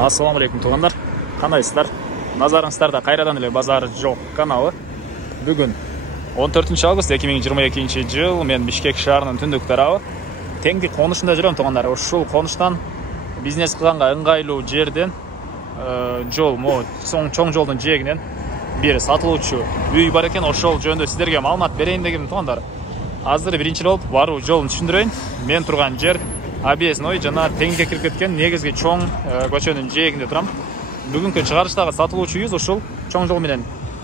Ассаламу алейкум туғандар, қандайсыздар? Назарыңыздарда қайрадан эле базар жоқ каналы. Бүгін 14 август 2022 жыл, мен Бишкек шаарынын түндүк тарабы Теңги конушунда жүрөм туғандар. Ушул конуштан бизнес кылганга ыңгайлуу жерден жол, чоң жолдун жээгинен бир сатылуучу үй бар экен. Ошол жөнүндө сиздерге маалымат берейин дегем туғандар. Азыр биринчи болуп баруу жолун түшүндүрөйүн. Мен турган жер Объездной жана Теңге кирип кеткен негизги чоң көчөнүн жээгинде турам. Бүгүнкү чыгарыштагы сатылуучу үйүбүз ушул чоң жол менен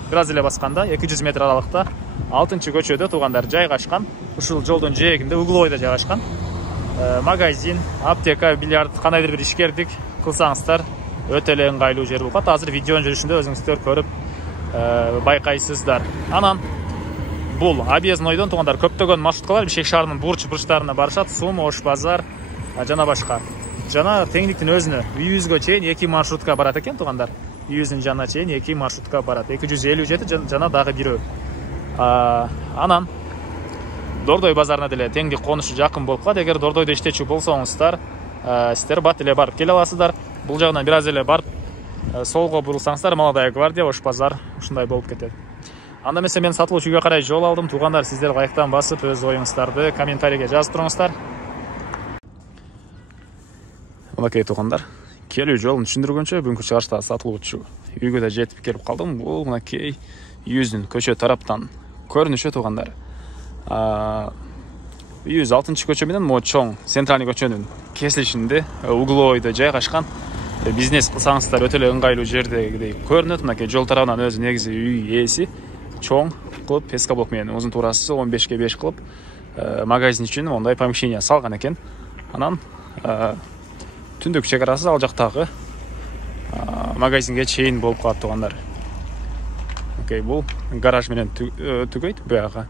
бир аз эле басканда 200 метр аралыкта 6-көчөдө туғандар жайгашкан. Ушул жолдун жээгинде угловойдо жайгашкан. Магазин, аптека, бильярд, кандайдыр бир ишкердик кылсаңыздар өтө эле ыңгайлуу жер болот. Азыр видеонун жүрүшүндө өзүңүздөр көрүп байкайсыздар. Анан бул Объезднойдон туғандар көптөгөн маршруткалар Бишкек шаарынын бурчтарына барышат. Сум, Ош базар жана башка. Жана Теңдиктин өзүнө үйүбүзгө чейин 2 маршрутка барат экен туғандар. Үйүбүздүн жанына чейин 2 маршрутка барат. 257 жана дагы бирөө. Анан Дордой базарына деле Теңди конушу жакын болуп калат. Эгер Дордойдо иштечү болсоңуздар, сиздер бат эле барып келе аласыздар. Бул жагынан бир аз эле барып солго бурулсаңыздар, Молодая гвардия, Ош базар ушундай болуп кетет. Анда эмесе мен сатылуучу үйгө карай жол алдым. Туғандар, сиздер лайктан басып, өз оюңуздарды комментарийге жазып туруңуздар. Мынакей туғандар, келүү жолун түшүндүргөнчө бүгүнкү чыгарышта сатылуучу үйгө да жетип келип калдым. Бул мынакей үйүбүздүн көчө тараптан көрүнүшү туғандар. Үйүбүз 6-көчө менен чоң центральный көчөнүн кесилишинде угловойдо жайгашкан. Бизнес кылсаңыздар өтө эле ыңгайлуу жердегидей көрүнөт. Мынакей жол тарабынан өзү негизи үй ээси чоң кылып, пескаблок менен узун туурасы 15-5 кылып магазин үчүн мондай помещение салган экен. Анан түндүк чек-арасы ал жактагы магазинге чейин болуп калат туғандар. Окей, бул гараж менен түгөйт буяга.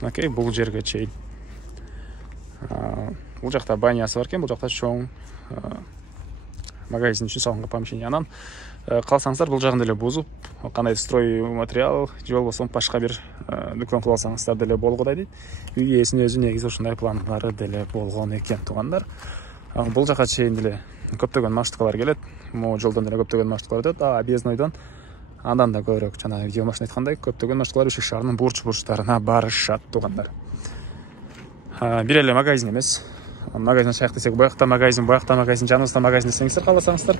Окей, бул жерге чейин. Бул жакта банясы бар экен, бул жакта чоң магазин үчүн салган помещение. Анан калсаңыздар бул жагын деле бузуп, кандай строй материал же болбосо башка бир дүкөн кылып алсаңыздар деле болгудай дейт. Үй ээсинин өзү негизи ушундай пландары деле болгон экен туғандар. Бул жака чейин деле көптөгөн маршруткалар келет. Могу жолдон деле көптөгөн маршруткалар өтөт. Объезднойдон андан да көбүрөөк, жана видео машина айткандай, көптөгөн маршруткалар Бишкек шаарынын бурчтарына барышат туғандар. Бир эле магазин эмес. Магазин ачайык десек, буякта магазин, жаныбызда магазин десеңиздер кааласаңыздар,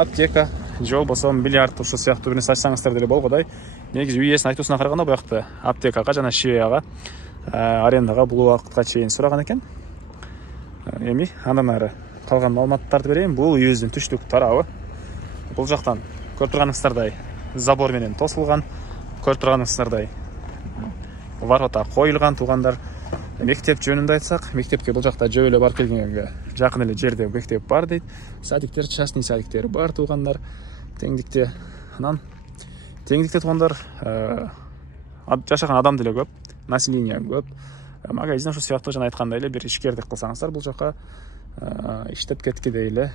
аптека, же болбосо бильярд ушул сыяктуу бир нерсе ачсаңыздар деле болгудай. Негизи үй ээсинин айтуусуна караганда буякта аптекага жана швеяга арендага бул убакытка чейин сураган экен. Эми андан ары калган маалыматтарды берейин. Бул үйүбүздүн түштүк тарабы. Бул жактан көрүп турганыңыздардай забор менен тосулган, көрүп турганыңыздардай ворота коюлган туғандар. Мектеп жөнүндө айтсак, мектепке бул жакта жөө эле барып келгенге жакын эле жерде мектеп бар дейт. Садиктер, частный садиктер бар туғандар Теңдикте. Анан Теңдикте туғандар жашаган адам деле көп, население көп. Магазин ошол сыяктуу жана айткандай эле бир ишкердик кылсаңыздар, бул жака иштеп кеткидей эле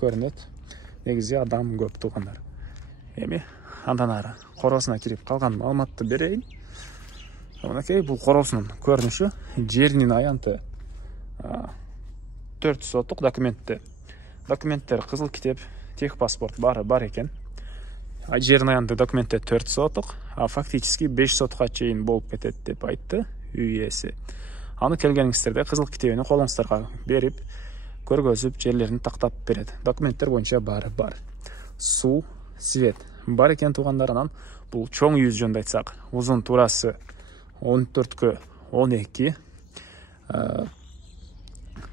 көрүнөт. Негизи адам көп туғандар. Эми андан ары короосуна кирип калган маалыматты берейин. Мынакей бул короосунун көрүнүшү, жеринин аянты 4 соттук документтер, кызыл китеп, техпаспорт баары бар экен. Жеринин аянты документте 4 соттук, фактически 5 сотка чейин болуп кетет деп айтты үй ээси. Аны келгениңиздерде кызыл китебин колуңуздарга берип, көргөзүп, жерлерин тактап берет. Документтер боюнча баары бар. Суу, свет бар экен туғандар. Анан бул чоң үйүз жөнүндө айтсак, узун туурасы 14-12.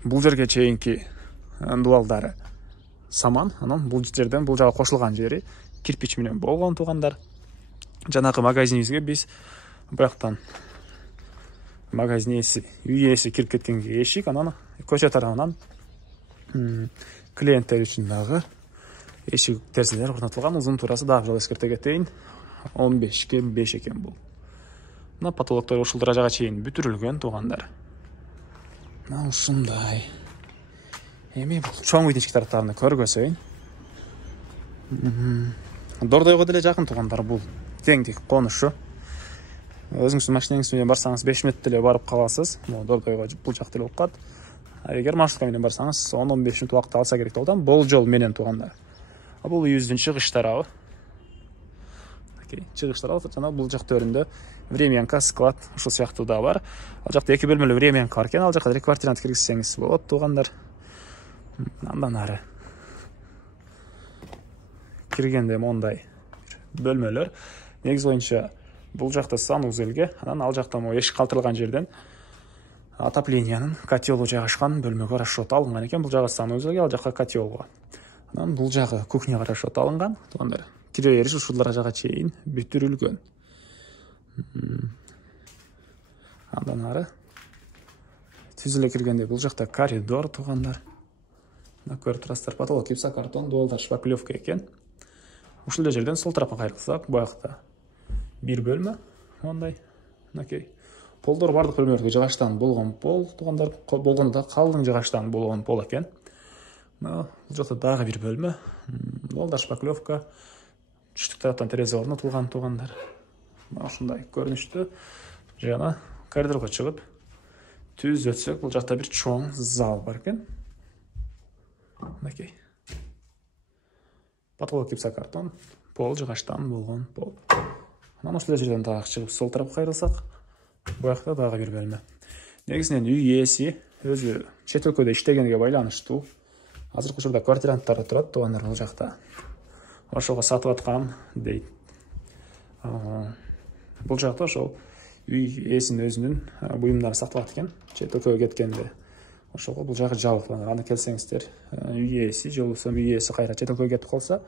Бул жерге чейинки дубалдары саман. Анан бул жерден бул жага кошулган жери кирпич менен болгон туғандар. Жанагы магазинибизге биз бирактан магазин ээси, үй ээси кирип кеткенге эшик, анан көчө тарабынан клиенттер үчүн дагы эшик терезелер орнотулган. Узун туурасы дагы жол эскерте кетейин, 15-5 экен бул. Мына потолоктор ушул даражага чейин бүтүрүлгөн туғандар. Мына ушундай. Эми бул чоң үйдүн ички тараптарын көргөзөйүн. Дордойго деле жакын туғандар бул Теңдик конушу. өзүңүздүн машинеңиз менен барсаңыз 5 мүнөттө эле барып каласыз. Дордойго бул жакта эле болуп калат. Эгер маршрутка менен барсаңыз 10-15 мүнөт убакыт алса керек болот. Болжол менен туугандар. Бул үйүбүздүн чыгыш тарабы. Чыгыш тарабы жана бул жак төрүндө времянка, склад ушул сыяктуу да бар. Ал жакта 2 бөлмөлүү времянка бар экен. Ал жакка деле квартирант киргизсеңиз болот, туугандар. Андан ары киргенде мондай бөлмөлөр. Негиз боюнча бул жакта санузелге, анан ал жакта эшик калтырылган жерден отоплениянын котелу жайгашкан бөлмөгө расчет алынган экен. Бул жагы санузелге, ал жакка котелго. Анан бул жагы кухняга расчет алынган, туугандар. Кире бериш ушул даражага чейин бүтүрүлгөн. Андан ары түзүлө киргенде бул жакта коридор, туугандар. Көрүп турасыздар, потолок гипсокартон, дуалдар шпаклевка экен. Ушул жерден сол тарапка кайрылсак, буякта бир бөлмө, мондай. Полдор бардык бөлмөлөргө жыгаштан болгон пол, туугандар, болгондо да калдың жыгаштан болгон пол экен. Бул жакта дагы бир бөлмө. Дуалдар шпаклевка, түштүк тараптан терезе орнотулган, туугандар. Ушундай көрүнүштү. Жана коридорго чыгып, түз өтсөк, бул жакта бир чоң зал бар экен. Потолок гипсокартон, пол жыгаштан болгон пол. Анан ушул жерден дагы чыгып сол тарапка кайрылсак, буякта дагы бир бөлмө. Негизинен үй ээси өзү чет өлкөдө иштегенге байланыштуу. Азыркы учурда квартиранттар турат, туугандар, бул жакта. Ошого сатып аткан дейт. Бул жакта ошол үй ээсинин өзүнүн буюмдары сатылат экен. Чет өлкөгө кеткенде ошого бул жагы жабык. Аны келсеңиздер, үй ээси же болбосо үй ээси кайра чет өлкөгө кетип калса,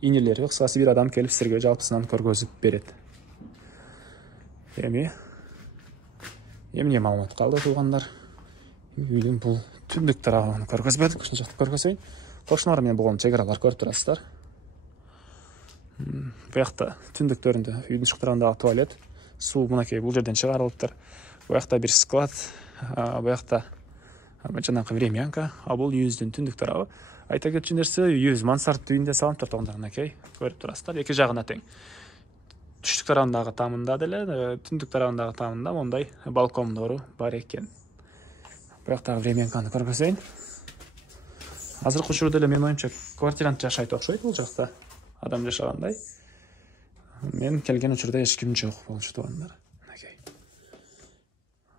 инелери, кыскасы бир адам келип силерге жалпысынан көргөзүп берет. Эмне маалымат калды, туугандар? Үйдүн бул түндүк тарабын көргөзбөдүк, ушул жакты көргөзөйүн. Кошуналар менен болгон чек аралар көрүп турасыздар. Буякта түндүктөрүндө үйдүн ишик тарабындагы туалет, суу мынакей бул жерден чыгарылыптыр. Буякта бир склад, буякта жанагы времянка, бул үйүбүздүн түндүк тарабы. Айта кетчү нерсе, үйүбүз мансард үйүндө салынып турган, мынакей көрүп турасыздар. Эки жагына тең. Түштүк тарабындагы тамында деле, түндүк тарабындагы тамында мондай балкондору бар экен. Буяктагы времянканы көргөзөйүн. Азыркы учурда эле менин оюмча квартирант жашайт окшойт бул жакта. Адам жашагандай. Мен келген учурда эч ким жок болчу, туугандар.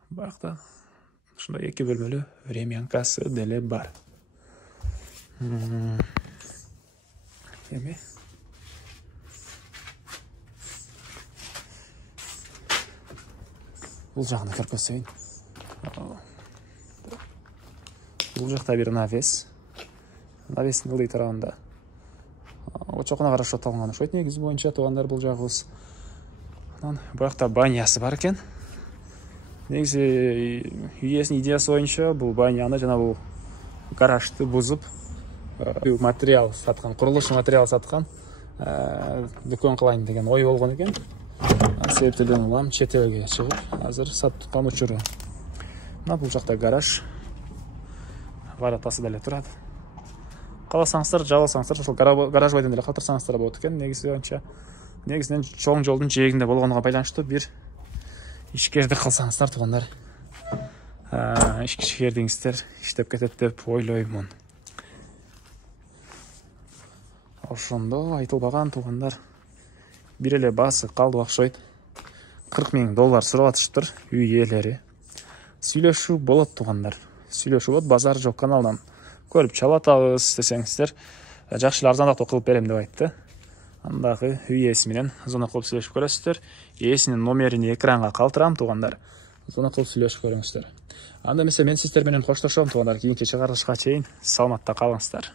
Буякта ушундай 2 бөлмөлүү времянкасы деле бар. Эми бул жагын көргөзөйүн. Бул жакта бир навес. Навестин ылдый тарабында чокунага расчет алынган окшойт, негизи боюнча, туугандар, бул жагыбыз. Анан буякта банясы бар экен. Негизи үй ээсинин идеясы боюнча бул баняны жана бул гаражды бузуп, материал саткан, курулуш материал саткан дүкөн кылайын деген ой болгон экен. Ал себептен улам чет элге чыгып, азыр саткан учуру. Мына бул жакта гараж, воротасы деле турат. Кааласаңыздар, жабылсаңыздар, ошол гараж бойдон деле калтырсаңыздар болот экен. Негизи боюнча, негизинен чоң жолдун жээгинде болгонуга байланыштуу бир ишкердик кылсаңыздар, туугандар, ишкердиңиздер иштеп кетет деп ойлоймун. Ошондо айтылбаган, туугандар, бир эле баасы калды окшойт. $40,000 сурап атышыптыр үй ээлери. Сүйлөшүү болот, туугандар. Сүйлөшүү болот, базар жок каналынан көрүп чала атабыз десеңиздер, жакшы эле арзандатуу кылып берем деп айтты. Андагы үй ээси менен звонок кылып сүйлөшүп көрөсүздөр. Ээсинин номерин экранга калтырам, туугандар. Звонок кылып сүйлөшүп көрүңүздөр. Анда эмесе мен сиздер менен коштошом, туугандар. Кийинки чыгарылышка чейин саламатта калыңыздар.